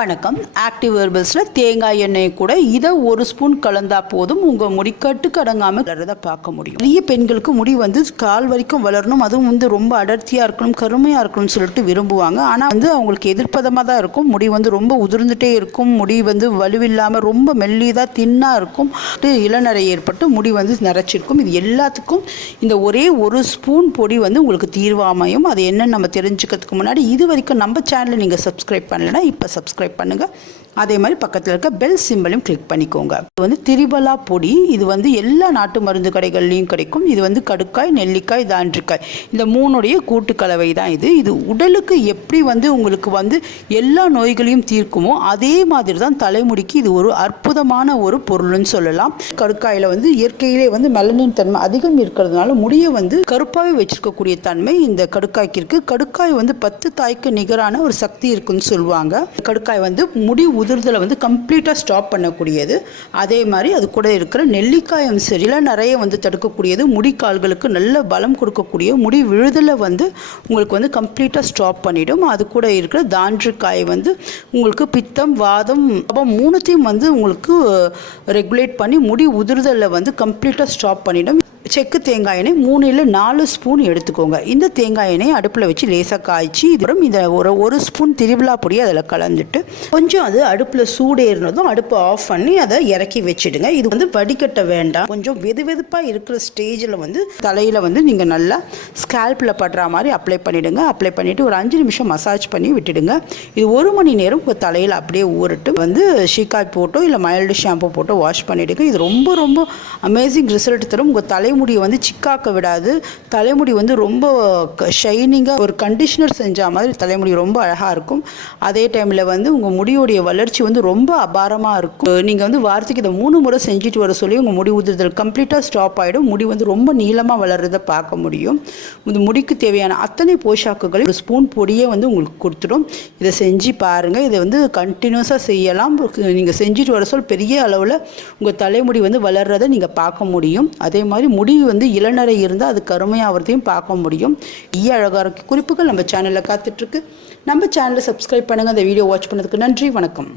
வணக்கம். ஆக்டிவ் ஹெர்பல்ஸில் தேங்காய் எண்ணெய் கூட இதை ஒரு ஸ்பூன் கலந்தா போதும் உங்கள் முடி கட்டுக்கு அடங்காமல் வளரதை பார்க்க முடியும். நிறைய பெண்களுக்கு முடி கால் வரைக்கும் வளரணும், அதுவும் ரொம்ப அடர்த்தியாக இருக்கணும், கருமையாக இருக்கணும்னு சொல்லிட்டு விரும்புவாங்க. ஆனால் அவங்களுக்கு எதிர்ப்பதமாக தான் இருக்கும். முடி ரொம்ப உதிர்ந்துட்டே இருக்கும். முடி வலுவில்லாமல் ரொம்ப மெல்லிதாக தின்னாக இருக்கும். இளநரை ஏற்பட்டு முடி நரைச்சிருக்கும். இது எல்லாத்துக்கும் இந்த ஒரே ஒரு ஸ்பூன் பொடி உங்களுக்கு தீர்வாமையும். அது என்னன்னு நம்ம தெரிஞ்சுக்கிறதுக்கு முன்னாடி இது வரைக்கும் நம்ம சேனலை நீங்கள் சப்ஸ்கிரைப் பண்ணலைன்னா இப்போ சப்ஸ்கிரைப் பண்ணுங்கள். அதே மாதிரி பக்கத்தில் இருக்க பெல் சிம்பலையும் கிளிக் பண்ணிக்கோங்க. இது திரிபலா பொடி. இது எல்லா நாட்டு மருந்து கடைகள்லையும் கிடைக்கும். இது கடுக்காய், நெல்லிக்காய், தாண்டிக்காய் இந்த மூணுடைய கூட்டு கலவை தான் இது. இது உடலுக்கு எப்படி உங்களுக்கு எல்லா நோய்களையும் தீர்க்குமோ அதே மாதிரி தான் தலைமுடிக்கு இது ஒரு அற்புதமான ஒரு பொருள்னு சொல்லலாம். கடுக்காயில் இயற்கையிலே மெலனின் தன்மை அதிகம் இருக்கிறதுனால முடியை கருப்பாகவே வச்சிருக்கக்கூடிய தன்மை இந்த கடுக்காய்க்கு இருக்குது. கடுக்காய் 10 தாய்க்கு நிகரான ஒரு சக்தி இருக்குன்னு சொல்லுவாங்க. கடுக்காய் முடி உதிர்தலை கம்ப்ளீட்டாக ஸ்டாப் பண்ணக்கூடியது. அதே மாதிரி அது கூட இருக்கிற நெல்லிக்காயும் சரி நிறைய தடுக்கக்கூடியது. முடி கால்களுக்கு நல்ல பலம் கொடுக்கக்கூடிய, முடி விழுதலை உங்களுக்கு கம்ப்ளீட்டாக ஸ்டாப் பண்ணிடும். அது கூட இருக்கிற தாண்டிக்காய் உங்களுக்கு பித்தம், வாதம், மூணுத்தையும் உங்களுக்கு ரெகுலேட் பண்ணி முடி உதிர்தலை கம்ப்ளீட்டாக ஸ்டாப் பண்ணிடும். செக்கு தேங்காய் எண்ணெய் 3 இல்ல 4 ஸ்பூன் எடுத்துக்கோங்க. இந்த தேங்காய் எண்ணெய் அடுப்பில் வச்சு லேசாக காய்ச்சி இதை ஒரு ஸ்பூன் திரிபலா பொடி அதில் கலந்துட்டு கொஞ்சம் அது அடுப்பில் சூடேறினதும் அடுப்பு ஆஃப் பண்ணி அதை இறக்கி வச்சுடுங்க. இது வடிகட்ட வேண்டாம். கொஞ்சம் வெதுவெதுப்பாக இருக்கிற ஸ்டேஜில் தலையில் நீங்கள் நல்லா ஸ்கேல்பில் படுற மாதிரி அப்ளை பண்ணிவிடுங்க. அப்ளை பண்ணிவிட்டு ஒரு 5 நிமிஷம் மசாஜ் பண்ணி விட்டுடுங்க. இது 1 மணி நேரம் உங்கள் தலையில் அப்படியே ஊறிட்டு ஷீக்காய் போட்டோ இல்லை மைல்டு ஷாம்பு போட்டோ வாஷ் பண்ணிவிடுங்க. இது ரொம்ப ரொம்ப அமேசிங் ரிசல்ட் தரும். உங்கள் தலைமுடியை சிக்காக்க விடாது. தலைமுடி ரொம்ப ஷைனிங்காக ஒரு கண்டிஷனர் செஞ்ச மாதிரி தலைமுடி ரொம்ப அழகாக இருக்கும். அதே டைமில் உங்கள் முடியோடைய வளர்ச்சி ரொம்ப அபாரமாக இருக்கும். நீங்கள் வாரத்துக்கு இதை 3 முறை செஞ்சுட்டு வர சொல்லி உங்கள் முடி உதிர்தல் கம்ப்ளீட்டாக ஸ்டாப் ஆகிடும். முடி ரொம்ப நீளமாக வளர்றதை பார்க்க முடியும். இந்த முடிக்கு தேவையான அத்தனை போஷாக்குகளை ஒரு ஸ்பூன் பொடியே உங்களுக்கு கொடுத்துடும். இதை செஞ்சு பாருங்கள். இதை கண்டினியூஸாக செய்யலாம். நீங்கள் செஞ்சுட்டு வர சொல் பெரிய அளவில் உங்கள் தலைமுடி வளர்றதை நீங்கள் பார்க்க முடியும். அதே மாதிரி முடி இளநரை இருந்தால் அது கருமையாகிறதையும் பார்க்க முடியும். அழகான குறிப்புகள் நம்ம சேனலில் காத்துட்ருக்கு. நம்ம சேனலை சப்ஸ்கிரைப் பண்ணுங்கள். அந்த வீடியோ வாட்ச் பண்ணதுக்கு நன்றி. வணக்கம்.